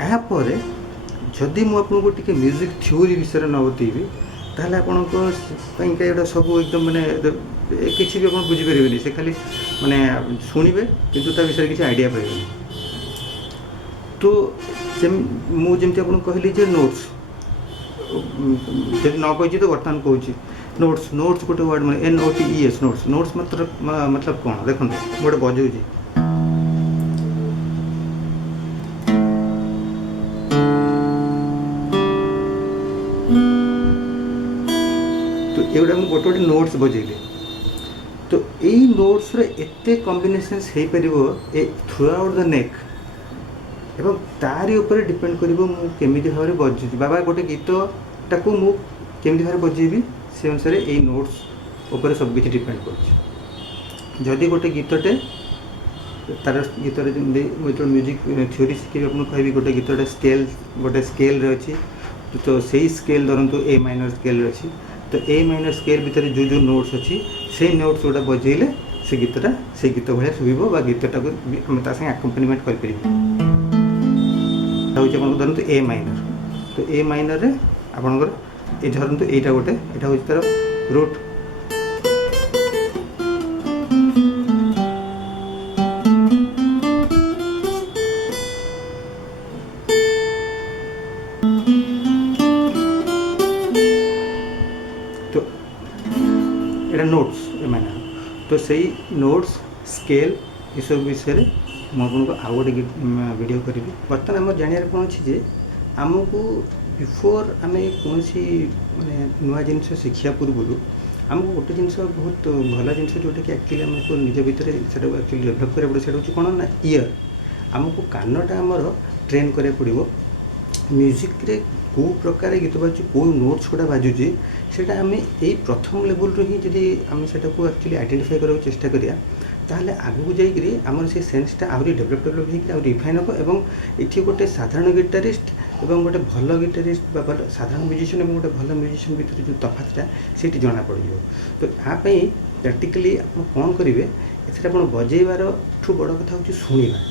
यापर जदि मुझे music theory विषय न बतईबी ताहले आपड़ा सब एकदम माने किसी भी आप बुझीपारे से खाली माने शुणे कि विषय किसी आइडिया पाइबे। तो मुझे कहली जे नोट्स जब न कही तो बर्तमान कहूँ नोट्स नोट्स गोटे वर्ड मैंने NOTES नोट्स नोट्स मतलब कौन देखो गोटे बजाऊँ तो एगुड़ा मुझे गोटे गोटे नोट्स बजेली तो यही नोट्स एते कॉम्बिनेशंस हो पार थ्रू आउट द नेक एवं तारी ऊपर डिपेंड कर केमी भाव में बजुची बाबा गोटे गीतटा को मुझे भाव बजेबी से अनुसार यही नोट्स उपर सबकि डिपेंड कर जदि गोटे गीतटे तार गीतर जो म्यूजिक थ्योरी शिखे आपको कहि गोटे गीतटा गोटे स्केल अच्छी तो सही स्केल धरतु ए माइनर स्केल अच्छी तो ए माइनर स्केल भितर जो जो नोट्स अच्छी से नोट्स गुड़ा बजेले से गीतटा से गीत भाया शुभ गीतटा को आम संगे आकम्पानीमेंट कर धरतु ए माइनर तो ए माइनर आपणकर ये धरतु यहाँ गोटे यहाँ हूँ तार रूट तो यहाँ नोट्स ए माइनर तो सही नोट्स स्केल ये सब विषय मुझे आउ गोटे वीडियो करी बर्तमान आम जानवर कौन अच्छी आमको बिफोर आम कौन माने नुआ जिनस शिक्षा पूर्व आमको गोटे जिनस बहुत भल जिनस जोटा कि एक्चुअली आमको निज भितर से डेभलप करा पड़े से कौन ना इयर आमको कानटा आमर ट्रेन करा पड़ो म्यूजिक रे कौ प्रकार गीत बाजू कौ नोट्स गुड़ा बाजुची से आम यही प्रथम लेवल ही जब आम से एक्चुअली आइडेंटिफाई करने चेष्टा करिया ताहले आगू जाइए आमर से सेन्सटा आहरी डेभलप हो रिफाइन हम एवं ये गोटे साधारण गिटारिस्ट एवं गोटे भल गिटारिस्ट साधारण म्यूजिशियन और गोटे भल म्यूजिशियन भितर जो तफातटा से जना पड़ तो यापाई प्रैक्टिकली आप कौन करेंगे एथेर आप बजेबार ठू बड़ कथा हूँ शुणा।